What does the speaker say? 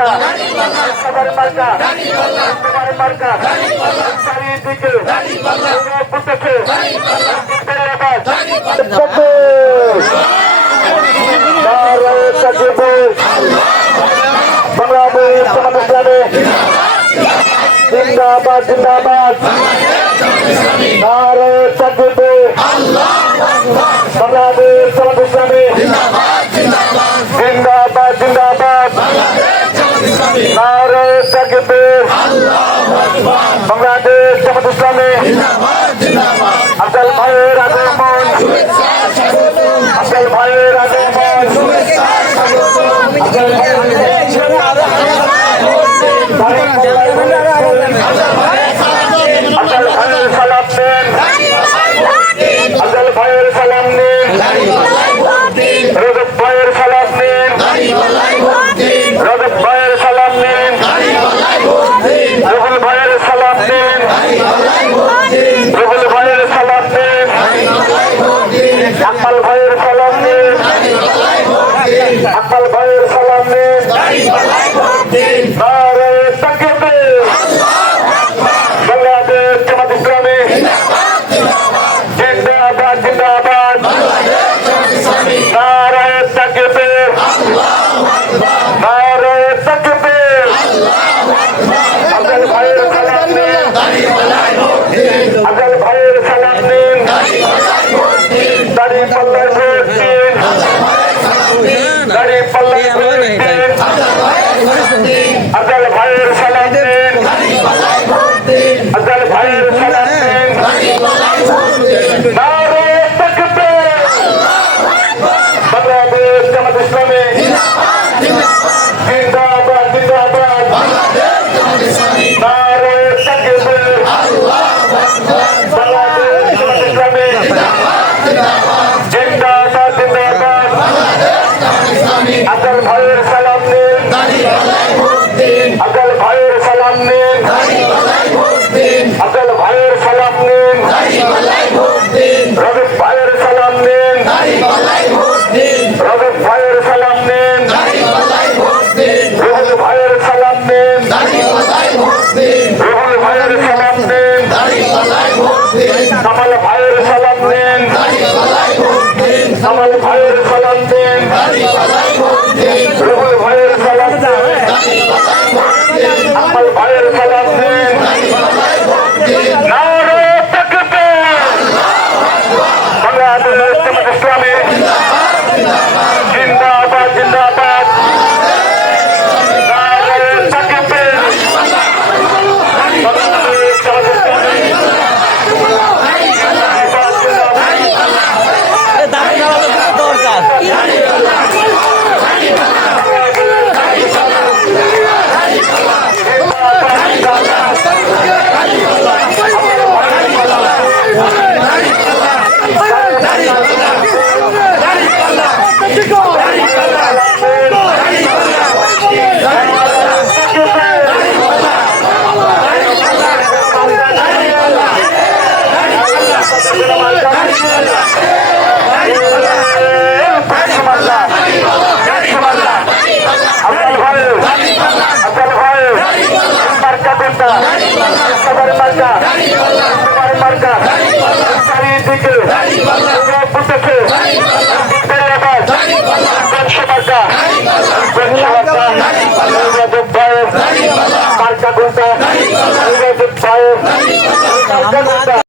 মার্কা সবার মার্কা সবার মার্কা চারিদিকে বুঝতেছে বাংলাদেশ জামাত ইসলামী জিন্দাবাদ জিন্দাবাদ নারে তাকবীর বাংলাদেশ জামাত ইসলামী জিন্দাবাদ জিন্দাবাদ নারে তাকবীর বাংলাদেশ জামাত ইসলামী আফজাল ভাইয়ের আগমন আফজাল ভাইয়ের আগমন আফজাল ভাইয়ের সালাম নেন রজব ভাইয়ের সালাম নেন রজব ভাইয়ের সালাম নেন রুহুল ভাইয়ের সালাম নেন রুহুল ভাইয়ের সালাম নেন আকমাল ভাইয়ের সালাম নেন আকমাল ভাইয়ের সালাম নেন নারে তাকবীর বাংলাদেশ জামাত ইসলামী জিন্দাবাদ জিন্দাবাদ নারে তাকবীর নারে তাকবীর আফজাল ভাইয়ের সালাম নেন আফজাল ভাইয়ের সালাম নেন দাড়ি পাল্লায় ভোট দিন দাড়ি পাল্লায় ভোট দিন আফজাল ভাইয়ের সালাম নেন আফজাল ভাইয়ের সালাম নেন নারে তাকবীর বাংলাদেশ জামাত ইসলামী জিন্দাবাদ জিন্দাবাদ নারে তাকবীর বাংলাদেশ জামাত ইসলামী জিন্দাবাদ জিন্দাবাদ আফজাল ভাইয়ের সালাম নেন আফজাল ভাইয়ের সালাম নেন আফজাল ভাইয়ের সালাম নেন রজব ভাইয়ের সালাম নেন রজব ভাইয়ের সালাম নেন রুহুল ভাইয়ের সালাম নেন রুহুল ভাইয়ের সালাম নেন কামাল ভাইয়ের সালাম নেন কামাল ভাইয়ের সালাম নেন রুহুল ভাইয়ের সালাম নেন আকমাল ভাইয়ের সালাম নেন নারে তাকবীর বাংলাদেশ জামাত ইসলামী জিন্দাবাদ জিন্দাবাদ নারে তাকবীর বাংলাদেশ জামাত ইসলামী সবার মার্কা সবার মার্কা চারিদিকে বুঝতেছে মার্কা কোনটা